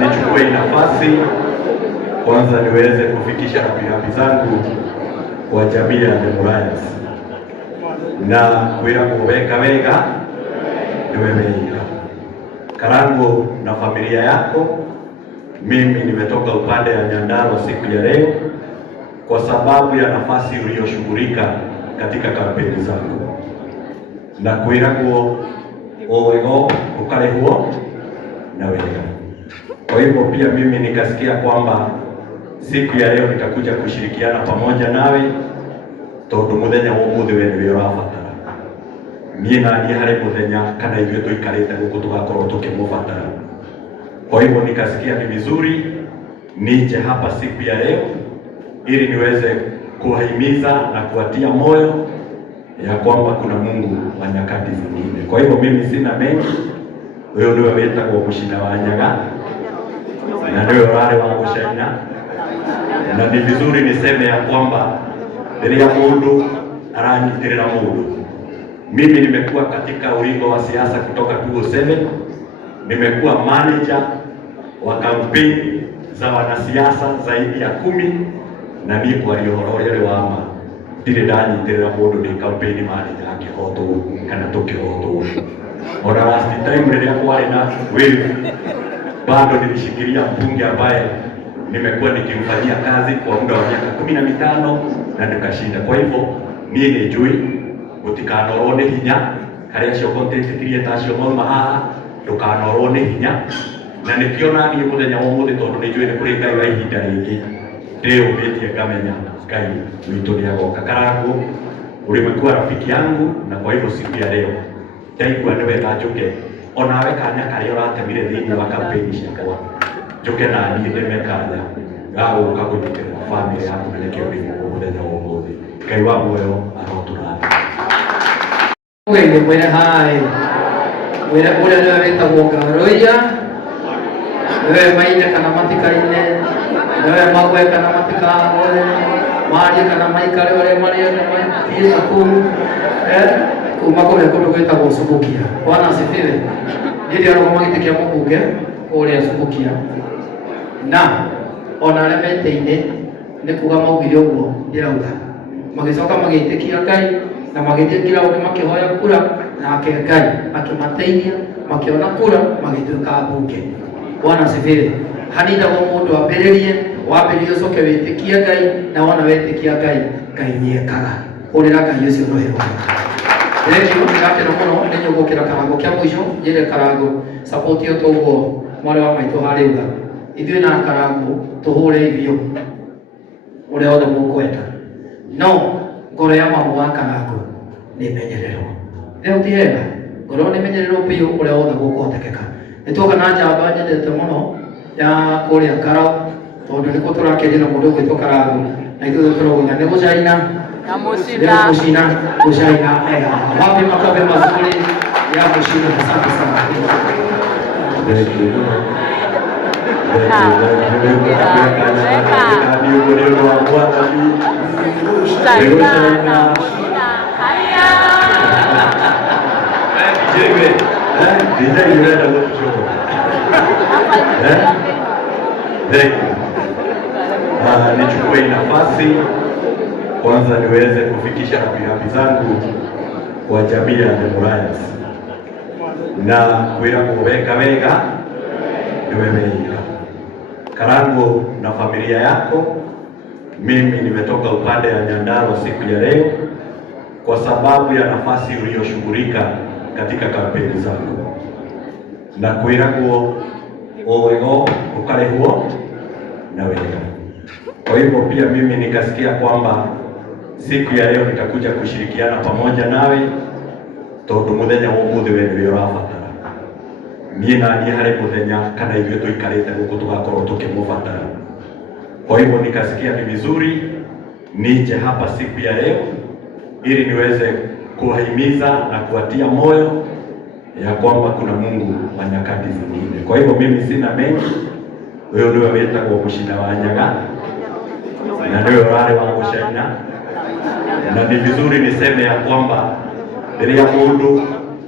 Nichukue nafasi kwanza niweze kufikisha rambirambi zangu kwa jamii ya Demoliance na kwira kuweka wega niwemeira Karango na familia yako. Mimi nimetoka upande ya Nyandarua siku ya leo kwa sababu ya nafasi uliyoshughulika katika kampeni zangu na kwira kuo owego ukale huo na wega. Kwa hivyo pia mimi nikasikia kwamba siku ya leo nitakuja kushirikiana pamoja nawe tondu muthenya wa umuthi we niwe urabatara nie na nie hari muthenya kana ithuĩ tuikarĩte gũkũ tugakorwo tukimũbatara. Kwa hivyo nikasikia ni vizuri nije hapa siku ya leo ili niweze kuwahimiza na kuwatia moyo ya kwamba kuna Mungu wa nyakati zingine. Kwa hivyo mimi sina mengi. Huyo ndio wetagwo Mũcina wa Nyaga na ndio wale wa Gũcaina, na ni vizuri niseme ya kwamba rĩrĩa mũndũ aranyitirĩra mũndũ. Mimi nimekuwa katika ulingo wa siasa kutoka 2007, nimekuwa manager wa kampeni za wanasiasa zaidi ya 10 na nipo aliohorore wama ndire ndanyitirĩra mũndũ ni kampeni manager akĩhotwo kana tũkĩhotwo. Ona last time rĩrĩa kwarĩ na wave bado nilishikilia mbunge ambaye nimekuwa nikimfanyia kazi kwa muda wa miaka 15 na nikashinda. Kwa hivyo mimi nijui gutikanoro ni hinya haria cio content creator cio mauma haha ndukanoro ni hinya na nikiona ni muthenya wa muthi tondu nijui ni kuri Ngai wa ihinda ringi ndiumitie ngamenya Ngai witũ ni agoka. Karangu ulimekuwa rafiki yangu, na kwa hivyo siku ya leo ndaigua ni wega njuke onawe kanya karia uratemire thiini wa kampeni ciakwa njuke na niĩ ndĩme kanya ga gũka gũthikĩrĩra bamĩrĩ yaku na nĩkĩo ndĩ gũkũ mũthenya wa ũmũthĩ. Ngai wa muoyo arotũrathima. Wende mwĩre hai mwĩre ũrĩa nĩwe wĩtagwo Ngarũiya, nĩwe maine kana matikaine, nĩwe magwe kana matikagwe, marie kana maikare ũrĩa marĩo mathiĩ cukuru kuma kũrĩa kũndũ gwĩtagwo Subukia. Bwana asifiwe. Ndiĩ arũgama gĩtĩ kĩa mũmbunge kũrĩa Subukia, na ona arĩa metĩ-inĩ nĩ kuga maugire ũguo ndĩrauga, magĩcoka magĩtĩkia Ngai na magĩthiĩ kĩraũni makĩhoya kura, nake Ngai akĩmateithia makĩona kura magĩtuĩka mbunge. Bwana asifiwe. Hanindagwo mũndũ wambĩrĩrie ũcoke wĩtĩkie Ngai, na wona wĩtĩkia Ngai, Ngai nĩekaga. Ũrĩra Ngai ũcio no hero. Thank you. Ngakena mũno nĩ nyũgũkĩra Karango kĩa mũico njĩre Karango support yo toguo mwarĩ wa maitũ harĩuga ithuĩ na Karango tũhũre ithio ũrĩa othe mũkwenda, no ngoro ya mamu wa Karango nĩ menyererwo. Rĩu ti wega ngoro nĩ menyererwo biũ ũrĩa othe gũkũhotekeka. Nĩtuoka na njamba nyendete mũno ya kũrĩa Ngarau tondũ nĩkuo tũrakĩria na mũndũ ũgwĩtwo Karango, na ithuĩ tũrauga nĩ Gũcaina na Mũcina Gũcaina. Wapi makofi mazuri ya Mũcina. Asante sana. Nichukue nafasi kwanza niweze kufikisha rambirambi zangu kwa jamii ya Demoliance na kwira kuweka wega niwemeira Karango na familia yako. Mimi nimetoka upande ya Nyandarua siku ya leo kwa sababu ya nafasi uliyoshughulika katika kampeni zangu na kwira kuo owego ukale huo na wega. Kwa hivyo pia mimi nikasikia kwamba siku ya leo nitakuja kushirikiana pamoja nawe tondu muthenya wa umuthi we niwe urabatara nie na nie hari muthenya kana ithuĩ tuikarĩte gũkũ tugakorwo tukimũbatara. Kwa hivyo nikasikia ni vizuri nije hapa siku ya leo ili niweze kuwahimiza na kuwatia moyo ya kwamba kuna Mungu wa nyakati zingine. Kwa hivyo mimi sina mengi, wewe ndio wetagwo Mucina wa Nyaga na ndio wale wa Gũcaina, na ni vizuri niseme ya kwamba rĩrĩa mũndũ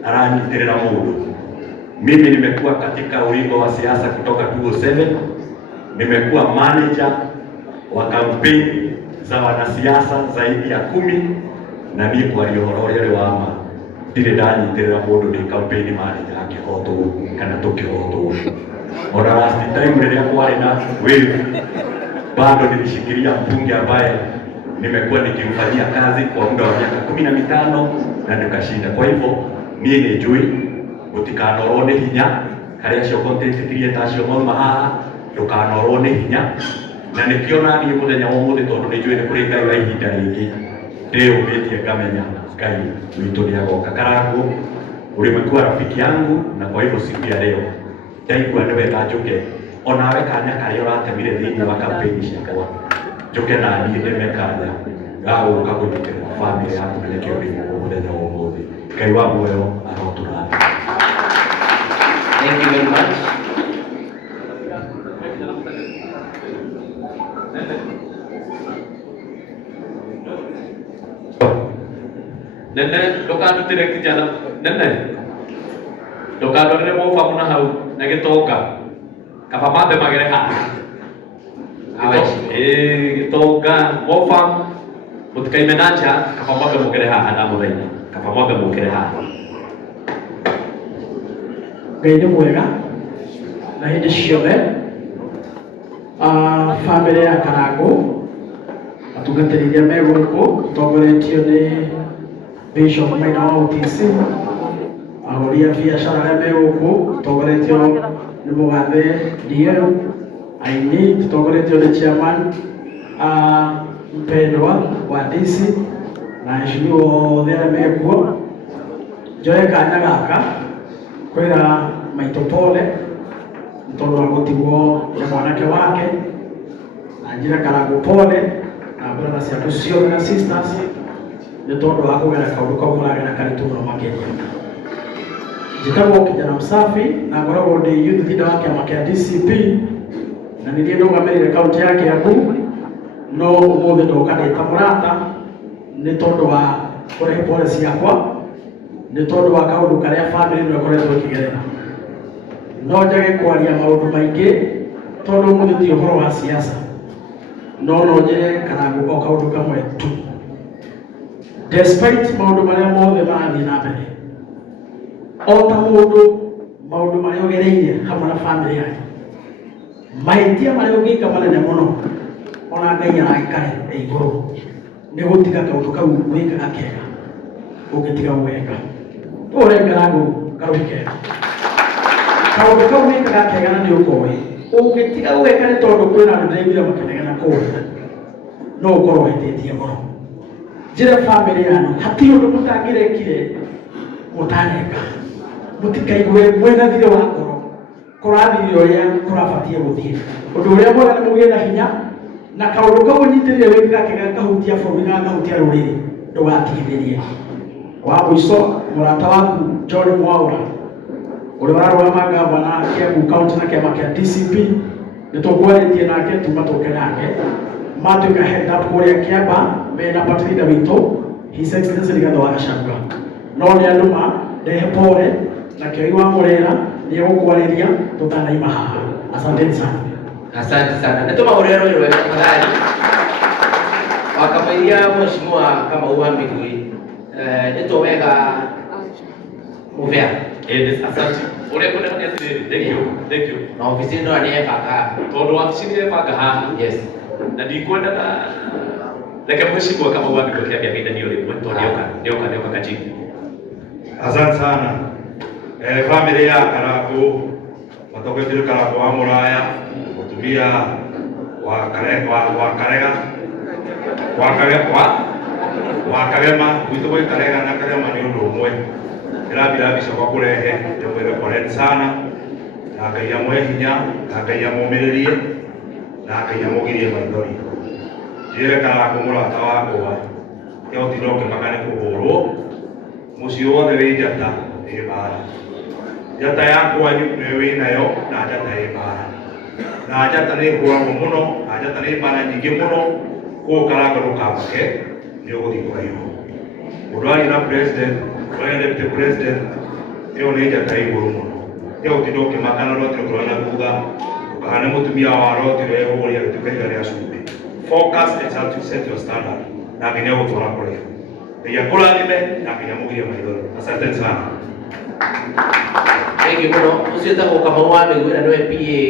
aranyitirĩra mũndũ. Mimi nimekuwa katika ulingo wa siasa kutoka 2007, nimekuwa manager wa kampeni za wanasiasa zaidi ya 10, na mimi kwa rĩohoro wa ama ndire ndanyitirĩra mũndũ ni kampeni manager akĩhotwo kana tũkĩhotwo. Ona last time rĩrĩa kwarĩ na wave bado nilishikilia mbunge ambaye nimekuwa nikimfanyia kazi kwa muda wa miaka 15 na nikashinda. Kwa hivyo mimi ni njui gutikanoro ni hinya haria cio content creator cio mauma haha ndukanorwo ni hinya, na nikiona ni muthenya wa muthi tondu ni njui ni kuri Ngai wa ihinda ringi ndiyumitie ngamenya Ngai witu ni agoka. Karangũ ulimekuwa rafiki yangu, na kwa hivyo siku ya leo ndaigua ni wega njuke onawe kanya karia uratemire thiini wa kampeni ciakwa njuke na niĩ ndeme kanya gagũka gũthikĩrĩra bamĩrĩ yaku na nĩkĩo ndĩ gũkũ mũthenya wa ũmũthĩ. Ngai wa muoyo arotũrathima. Thank you very much. Nene ndũkandutĩre kijana nene ndũkandorere mũbamu na hau na gĩtonga kaba mambe magere haha gĩtonga mũbamu mũtikaime na nja kaba mambe mũgere haha na mũthenya kaba mambe mũkĩre haha. Ngai nĩ mwega na hĩndĩ ciothe. Bamĩrĩ ya Karangũ, atungatĩri iria me gũkũ tongoretio nĩ Bishop Maina wa OTC, ahũri a biacara arĩa me gũkũ tongoretio nĩ mũgathe Diero, aini tutongoretio nĩ chairman mpendwa wa DC na aheshimiwa othe arĩa me kuo. Njoe kanya gaka kwĩra maitũ pole tondũ wa gũtigwo nĩ mwanake wake, na njĩra Karangũ pole na brother ciaku ciothe na sisters nĩ tondũ wa kũgera kaũndũ kau mũragera karitũ mũno makĩria. Njĩtagwo kijana msafi na ngoragwo ndĩ youth leader wa kĩama kĩa DCP na nĩ niĩ ndũgamĩrĩire kaũntĩ ya Kiambu, no ũmũthĩ ndoka ndĩ ta mũrata nĩ tondũ wa kũrehe pole ciakwa, nĩ tondũ wa kaũndũ karĩa bamĩrĩ ĩno ĩkoretwo ĩkĩgerera. No njage kwaria maũndũ maingĩ tondũ ũmũthĩ ti ũhoro wa siasa, no njĩre Karangũ o kaũndũ kamwe tu. Despite maũndũ marĩa mothe marathiĩ na mbere, o ta mũndũ maũndũ marĩa ũgereire hamwe na bamĩrĩ yanyu, mahĩtia marĩa ũngĩka manene mũno ona Ngai aragĩkare igũrũ nĩ gũtiga kaũndũ kau wĩkaga kega ũngĩtiga gwĩka. Ũrĩa Karangũ karũhi kega kaũndũ kau wĩkaga kega na nĩ ũkoĩ ũngĩtiga gwĩka nĩ tondũ kwĩna andũ ndaiguire makĩnegena kũu, no ũkorwo wĩtĩtie mũno. Njĩra bamĩrĩ yanyu hatirĩ ũndũ mũtangĩrekire mũtaneka, mũtikaigue mwĩna thirĩ wa ngoro, kũrathire ũrĩa kũrabatiĩ gũthiĩ. Ũndũ ũrĩa mwega nĩ mũgĩe na hinya na kaũndũ kau ũnyitĩrĩire wĩkaga kega kahutia bũrũri na kahutia rũrĩrĩ ndũgatigithĩrie. Wa mũico mũrata waku John Mwaũra ũrĩa ũrarũgama ngavana Kiambu kaũntĩ na kĩama kĩa DCP nĩ tũkwarĩtie nake tuma tũke nake matuĩka head up kũrĩa Kiamba mena party leader witũ His Excellency Rigathĩ wa Gachagua. No nĩ andũ ndehe pole na Kĩoi wa Mũrĩra nĩ egũkwarĩria tũtanaima haha. Asanteni sana. Asante sana. Natuma urero ni wewe tafadhali. Wakamairia mheshimiwa kama uwa Migui. Nito wega muvea. Asante. Ule kuna hadi atiri. Thank you. Na ofisi ndo anayepaka. Todo ofisi ni paka haha. Yes. Na ndikwenda na lakini mheshimiwa kama uwa Migui kia kaida ni yule mtu nioka katibu. Asante sana. Family ya Karangũ, watoketie Karangũ wa Mũraya, mutumia wa Kagema, witũ wa Karega na Kagema nĩ ũndũ ũmwe. Ĩrambira bicoka kũrehe ndĩmwĩre pole sana, na Ngai amũhe hinya, na Ngai amũmĩrĩrie, na Ngai amũgirie maithori. Njĩre Karangũ mũrata wakwa, ũtinoke maka nĩ kũhũrwo, muciĩ wothe wĩ njata ĩ mbara. Njata ya kwanyu nĩwe wĩ nayo na njata ĩ mbara, na njata nĩ hũragwo mũno, na njata nĩ mbara nyingĩ mũno, koguo karanga ndũkamake, nĩ ũgũthiĩ kũraihu. Mũndũ aria na president, ũrĩa deputy president, ĩyo nĩ njata ĩ igũrũ mũno. Tiga gũtinda ũkĩmaka na rotire ũkĩrora na thutha, ũkahana mũtumia wa rotire ehũria gĩtuĩka iga rĩa cumbĩ. Focus and how to set your standard, na nginya gũtwara kũraihu. Ngai akũrathime na nginya mũgirie maithori. Asante sana. Thank you mũno. Ũcio etagwo Kamau wa Mĩgwĩra nĩwe PA